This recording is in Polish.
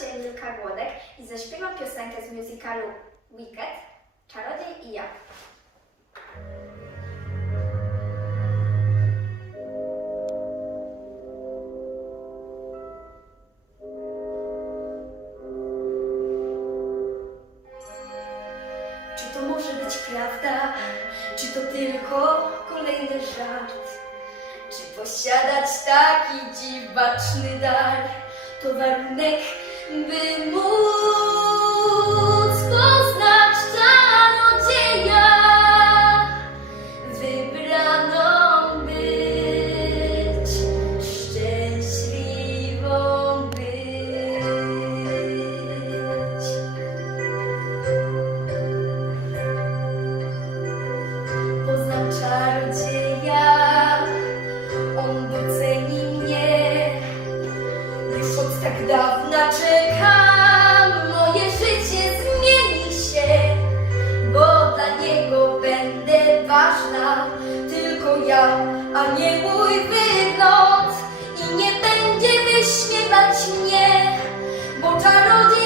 się Emilka Głodek i zaśpiewa piosenkę z musicalu Wicked, Czarodziej i ja. Czy to może być prawda? Czy to tylko kolejny żart? Czy posiadać taki dziwaczny dar to warunek by móc poznać czarodzieja wybraną być, szczęśliwą być. Poznam czarodzieja a nie mój wygląd i nie będzie wyśmiewać mnie, bo czarodziej